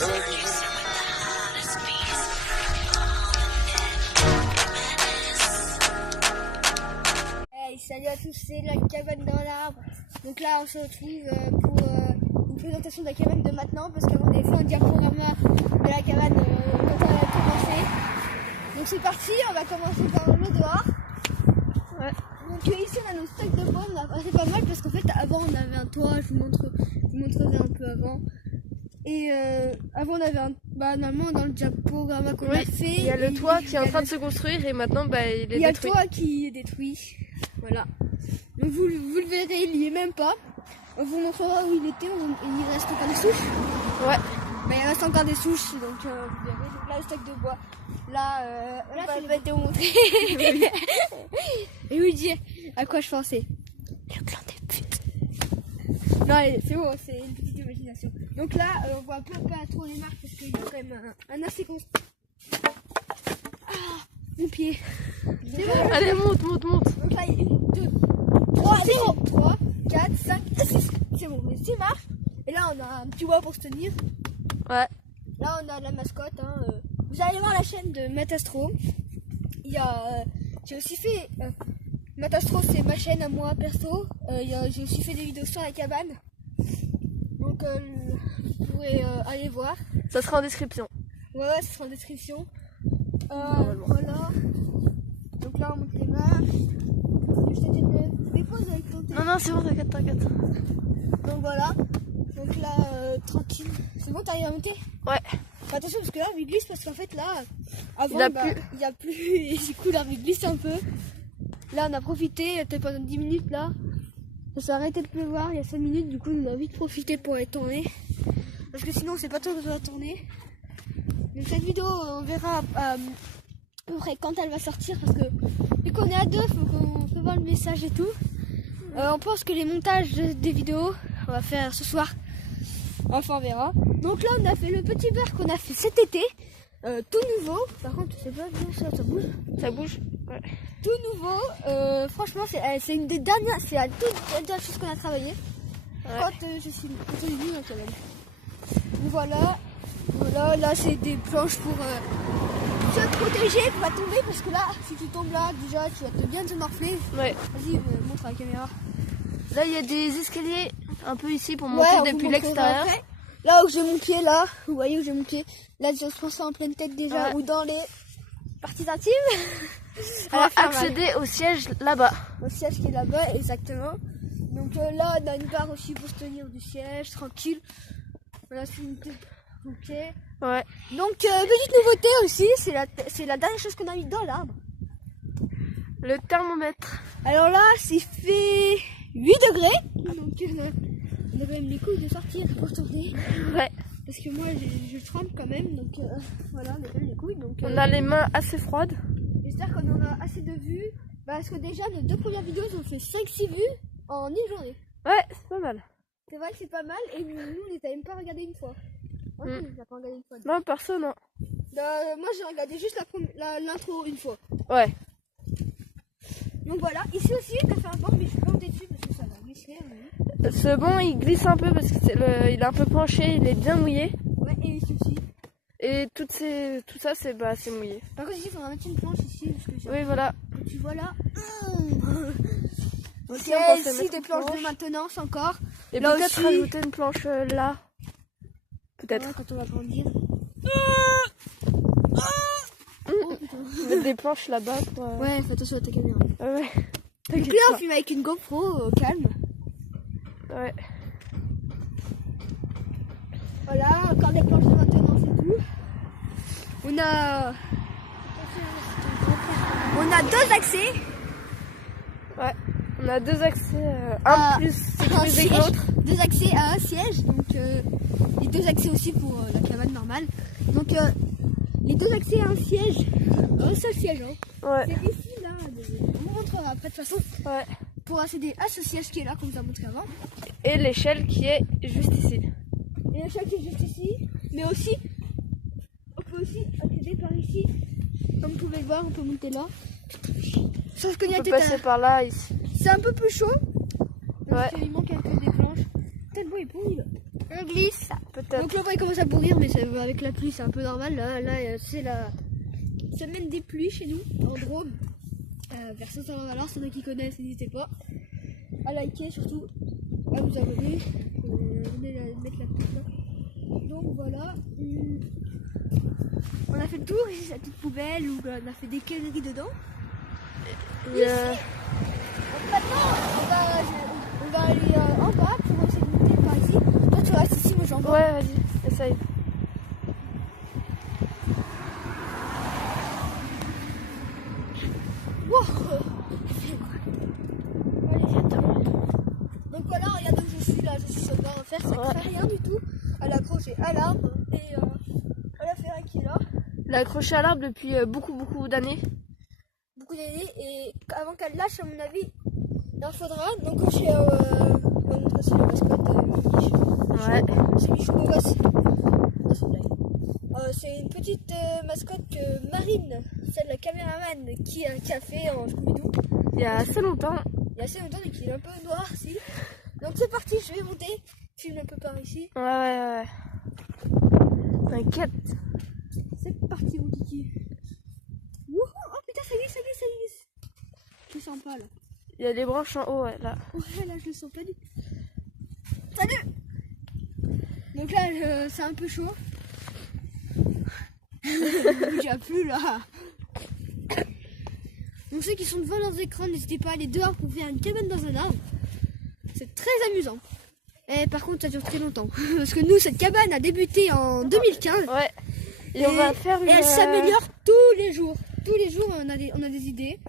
Hey, salut à tous, c'est la cabane dans l'arbre. Donc là, on se retrouve pour une présentation de la cabane de maintenant, parce qu'avant on avait fait un diaporama de la cabane quand on a commencé. Donc c'est parti, on va commencer par le dehors. Ouais. Donc ici on a nos stocks de bois, c'est pas mal parce qu'en fait avant on avait un toit, je vous montrerai un peu avant. Et avant on avait normalement dans le diaporama qu'on a fait. Il y a le toit qui est en train de se construire et maintenant il est détruit. Il y a le toit qui est détruit. Voilà. Donc vous le verrez, il n'y est même pas. On vous montrera où il était, il reste encore des souches. Ouais. Mais il reste encore des souches, donc vous verrez. Donc là le stock de bois. Là je vais te montrer. Et vous dire à quoi je pensais. Le clan des putes. Non allez, c'est bon, c'est une petite imagination. Donc là on voit pas trop les marques parce qu'il y a quand même un assez constant. Ah, mon pied. Allez, monte. Donc là, il y a 1, 2, 3, 4, 5, 6. C'est bon, c'est marche. Et là, on a un petit bois pour se tenir. Ouais. Là, on a la mascotte. Vous allez voir la chaîne de Matastro. J'ai aussi fait... Matastro, c'est ma chaîne à moi, perso. J'ai aussi fait des vidéos sur la cabane. Donc, vous pourrez aller voir. Ça sera en description. Ouais, ça sera en description. Voilà. Donc là, on monte les marches. Je te dis dépose avec ton téléphone. Non, c'est bon, t'inquiète. Donc voilà. Donc là, tranquille. C'est bon, t'arrives à monter? Ouais. Enfin, attention, parce que là, il glisse, parce qu'en fait, là, avant, il y a plus. Et du coup, là, il glisse un peu. Là, on a profité, peut-être pendant 10 minutes, là. Ça s'est arrêté de pleuvoir, il y a 5 minutes. Du coup, on a vite profité pour aller tourner. Parce que sinon, c'est pas toi qui va tourner. Donc cette vidéo, on verra à peu près quand elle va sortir, parce que vu qu'on est à deux, faut qu'on peut voir le message et tout. On pense que les montages des vidéos, on va faire ce soir. Enfin, on verra. Donc là, on a fait le petit bar qu'on a fait cet été, tout nouveau. Par contre, je sais pas, ça bouge. Ça bouge. Ouais. Tout nouveau. Franchement, c'est une des dernières, c'est la toute dernière chose qu'on a travaillé. Ouais. Quand je suis venue dans la cabane. Voilà, là c'est des planches pour se protéger, pour pas tomber, parce que là, si tu tombes là, déjà tu vas bien te morfler. Ouais. Vas-y, montre à la caméra. Là, il y a des escaliers un peu ici pour monter depuis l'extérieur. Là où j'ai mon pied, là, vous voyez où j'ai mon pied. Là, je pense ça en pleine tête déjà, ou dans les parties intimes. Pour accéder au siège là-bas. Au siège qui est là-bas, exactement. Donc là, on a une barre aussi pour se tenir du siège, tranquille. Voilà, c'est une... Ok. Ouais. Donc, petite nouveauté aussi, c'est la dernière chose qu'on a mis dans l'arbre. Le thermomètre. Alors là, c'est fait 8 degrés. Donc, on a quand même les couilles de sortir pour tourner. Ouais. Parce que moi, je trempe quand même. Donc, voilà, on a quand même les couilles. Donc, on a les mains assez froides. J'espère qu'on aura assez de vues. Parce que déjà, nos 2 premières vidéos, ils ont fait 5-6 vues en une journée. Ouais, c'est pas mal. C'est vrai que c'est pas mal. Et nous, on n'était même pas regardé une fois. Moi, j'ai pas regardé une fois. Non, perso, non. Moi, j'ai regardé juste l'intro une fois. Ouais. Donc voilà, ici aussi, on a fait un banc, mais je suis pas montée dessus parce que ça va glisser. Ce banc, il glisse un peu parce que il est un peu penché, il est bien mouillé. Ouais, et ici aussi. Et tout ça, c'est mouillé. Par contre, ici, il faudra mettre une planche ici. Parce que oui, voilà. Et tu vois là. Ok, ici, des planches de maintenance encore. Et là peut-être aussi, rajouter une planche là. Peut-être. Ouais, quand on va grandir. Mettre des planches là-bas pour... Ouais, fais attention à ta caméra. Ouais. Donc là, on filme avec une GoPro calme. Ouais. Voilà, encore des planches de maintenance et tout. On a 2 accès. Ouais. On a 2 accès, un plus sécurisé que l'autre. 2 accès à un siège, donc et 2 accès aussi pour la cabane normale. Donc les 2 accès à un siège, un seul siège. Hein. Ouais. C'est ici là, on vous montrera après de toute façon. Ouais. Pour accéder à ce siège qui est là, comme vous a montré avant. Et l'échelle qui est juste ici. Et l'échelle qui est juste ici, mais aussi on peut aussi accéder par ici. Comme vous pouvez le voir, on peut monter là. Sauf qu'il y a on peut passer par là, ici. C'est un peu plus chaud. Ouais. Il manque un peu des planches. Peut-être le bois est pourri là. On glisse. Peut-être. Donc là, il commence à pourrir, mais avec la pluie, c'est un peu normal. Là c'est la semaine des pluies chez nous, en Drôme. Vers Saint-Laurent-Valence, s'il y en a qui connaissent, n'hésitez pas à liker, surtout à vous abonner. Venez mettre la petite là. Donc voilà. On a fait le tour, ici c'est la petite poubelle où on a fait des conneries dedans. Ici, maintenant on va aller en bas pour essayer de monter par ici. Toi tu restes ici, moi j'en bas. Ouais, vas-y, essaye. Wow. Allez, donc voilà, regardez où je suis là, je suis sur le bord en fer, ça ne fait rien du tout. Elle est accrochée à l'arbre et elle a ferraille qui est là. Elle est accrochée à l'arbre depuis beaucoup d'années. Beaucoup d'années et avant qu'elle lâche, à mon avis, il en faudra. Donc j'ai on va montrer aussi la mascotte Ouais. C'est Michou mon gosse. C'est une petite mascotte marine, celle de la caméraman qui a fait en Scooby-Doo. Il y a assez longtemps. Il y a assez longtemps et qu'il est un peu noir ici. Donc c'est parti, je vais monter. Filme un peu par ici. Ouais. T'inquiète. C'est parti mon kiki. Wouhou, oh putain, ça glisse. Je le sens pas là. Il y a des branches en haut, ouais, là. Ouais, là je le sens pas du tout. Salut. Donc là c'est un peu chaud. J'ai plus là. Donc ceux qui sont devant leurs écrans, n'hésitez pas à aller dehors pour faire une cabane dans un arbre. C'est très amusant. Et par contre ça dure très longtemps. Parce que nous cette cabane a débuté en 2015. Ouais. Et on va faire une... Et elle s'améliore tous les jours. Tous les jours on a des idées.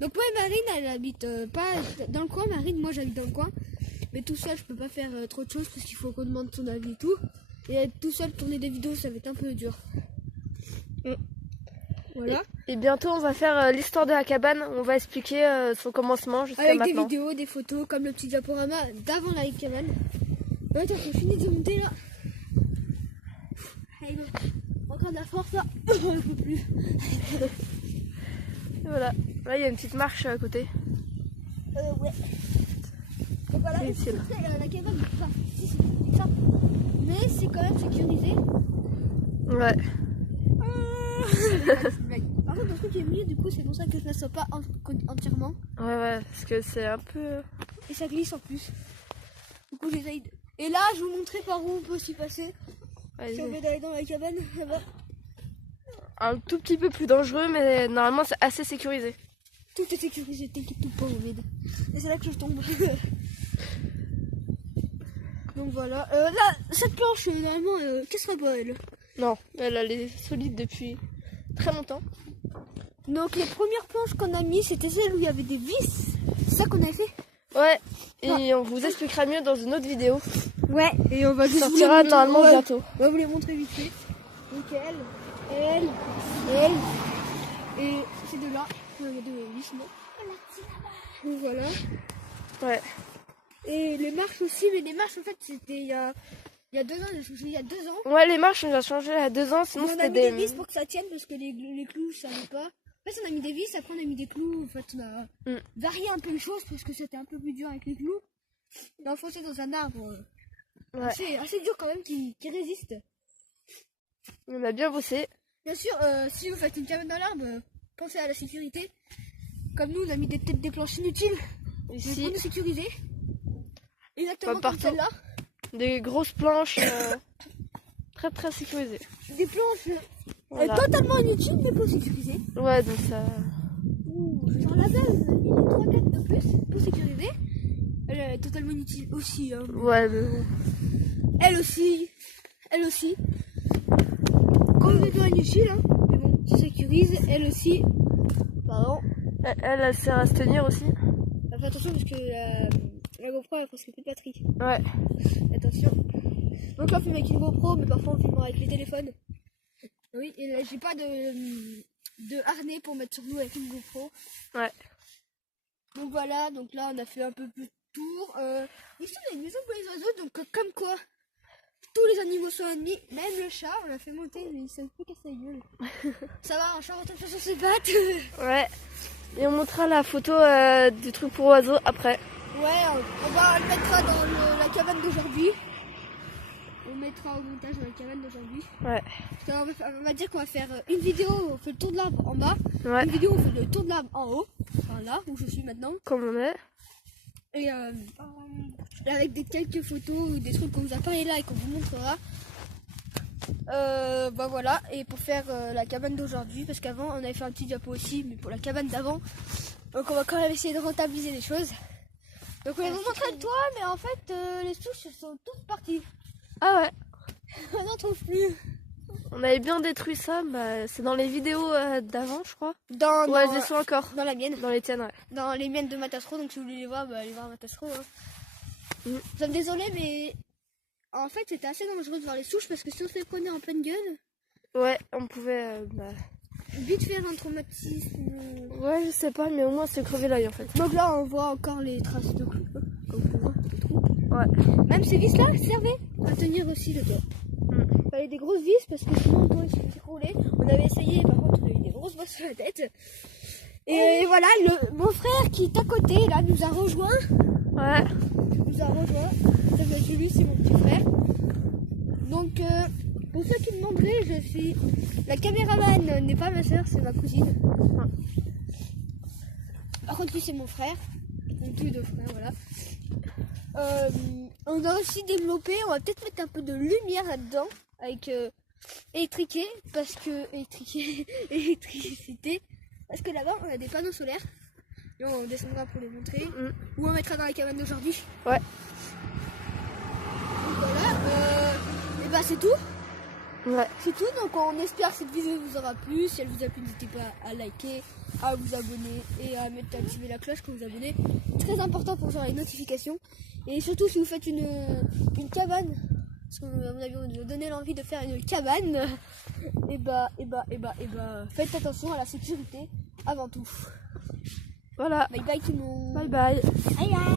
Donc moi et Marine, elle habite pas dans le coin. Marine, moi j'habite dans le coin. Mais tout seul je peux pas faire trop de choses parce qu'il faut qu'on demande son avis et tout. Et être tout seul tourner des vidéos ça va être un peu dur. Voilà. Et bientôt on va faire l'histoire de la cabane. On va expliquer son commencement jusqu'à avec maintenant. des vidéos, des photos, comme le petit diaporama d'avant la cabane. Attends, je finis de monter là. Allez, encore de la force là. Je peux plus. Et voilà. Là il y a une petite marche à côté. Ouais. Donc voilà, Et ici, là. la cabane, enfin, si, c'est ça. Mais c'est quand même sécurisé. Ouais. Par contre, le truc est mis, du coup, c'est pour ça que je ne m'assois pas entièrement. Ouais, parce que c'est un peu... Et ça glisse en plus. Du coup, j'essaye. Et là, je vous montrer par où on peut s'y passer. Si on veut aller dans la cabane, là-bas. Un tout petit peu plus dangereux, mais normalement c'est assez sécurisé. Tout est sécurisé, t'inquiète pas, au vide. Et c'est là que je tombe. Donc voilà. Là, cette planche, normalement, qu'est-ce sera pas elle? Non, elle est solide depuis très longtemps. Donc les premières planches qu'on a mis, c'était celles où il y avait des vis. C'est ça qu'on avait fait? Ouais, et on vous expliquera mieux dans une autre vidéo. Ouais, et on va qui sortira normalement bientôt. On va vous les montrer vite fait. Donc elle, et ces deux-là. Il y a deux vis, non? Donc voilà. Ouais. Et les marches aussi, mais les marches en fait c'était il y a 2 ans, j'ai changé il y a 2 ans. Ouais, les marches on les a changées il y a 2 ans, sinon c'était des vis pour que ça tienne parce que les clous ça n'allait pas. En fait on a mis des vis, après on a mis des clous, en fait on a varié un peu les choses parce que c'était un peu plus dur avec les clous. On a enfoncé dans un arbre assez dur quand même qui résiste. On a bien bossé. Bien sûr, si vous faites une cabane dans l'arbre, pensez à la sécurité. Comme nous on a mis des planches inutiles Ici. pour nous sécuriser. Exactement comme celle-là. Des grosses planches très sécurisées. Des planches totalement inutiles mais pas sécurisées. Ouais, donc ça... Genre là-bas, on a mis 3-4 de plus pour sécuriser. Elle est totalement inutile aussi. Hein, mais... Ouais, mais bon. Elle aussi. Complètement inutile, hein. Mais bon, ça sécurise. Elle aussi. Pardon. Elle sert à se tenir aussi. Fais attention parce que la GoPro elle presque plus de batterie. Ouais. Attention. Donc là on filme avec une GoPro mais parfois on filme avec les téléphones. Oui, et là j'ai pas de harnais pour mettre sur nous avec une GoPro. Ouais. Donc voilà, donc là on a fait un peu plus de tour. Ici on a une maison pour les oiseaux, donc comme quoi tous les animaux sont ennemis, même le chat, on l'a fait monter mais il s'est un peu cassé la gueule. Ça va, un chat retombe sur ses pattes. Ouais. Et on montrera la photo du truc pour oiseaux après. Ouais, on va le mettre dans la cabane d'aujourd'hui. on mettra au montage dans la cabane d'aujourd'hui. Ouais. On va dire qu'on va faire une vidéo où on fait le tour de l'arbre en bas, Ouais. une vidéo où on fait le tour de l'arbre en haut, enfin là où je suis maintenant, Comme on est. et avec quelques photos ou des trucs qu'on vous a parlé là et qu'on vous montrera. Bah voilà, et pour faire la cabane d'aujourd'hui, parce qu'avant on avait fait un petit diapo aussi, mais pour la cabane d'avant, donc on va quand même essayer de rentabiliser les choses. Donc on va vous montrer le toit, mais en fait les souches sont toutes parties. Ah ouais. On n'en trouve plus. On avait bien détruit ça, bah, c'est dans les vidéos d'avant, je crois. Dans Ouais, elles y sont encore. la mienne. Dans les tiennes, ouais. Dans les miennes de Matasro, donc si vous voulez les voir, bah, allez voir Matasro. Hein. Mm. Je suis désolée, mais en fait c'était assez dangereux de voir les souches parce que si on se les prenait en pleine gueule, Ouais, on pouvait... vite faire un traumatisme. Ouais, je sais pas, mais au moins c'est crevé l'œil en fait. Donc là on voit encore les traces de clous, comme on voit, des trous. Ouais. Même ces vis là servaient à tenir aussi le toit. Il fallait des grosses vis parce que sinon le toit il s'écroulait. On avait essayé, par contre on a eu des grosses bosses sur la tête. Et voilà, mon frère qui est à côté là nous a rejoint. Ouais. Ça s'appelle Julie, c'est mon petit frère. Donc pour ceux qui me demanderaient, je suis la caméraman, n'est pas ma soeur, c'est ma cousine. Par contre lui c'est mon frère, donc tous les deux frères, voilà. On a aussi développé, on va peut-être mettre un peu de lumière là-dedans avec électricité, parce que électricité, parce que là-bas on a des panneaux solaires. Et on descendra pour les montrer. Ou on mettra dans la cabane d'aujourd'hui. Ouais. Donc voilà. Et bah c'est tout. Ouais. C'est tout. Donc on espère que cette vidéo vous aura plu. Si elle vous a plu, n'hésitez pas à liker, à vous abonner et à activer la cloche quand vous abonnez. C'est très important pour avoir les notifications. Et surtout si vous faites une cabane, parce qu'à mon avis on nous a donné l'envie de faire une cabane. Et bah faites attention à la sécurité avant tout. Voilà. Bye bye tout le monde. Bye bye. Bye bye.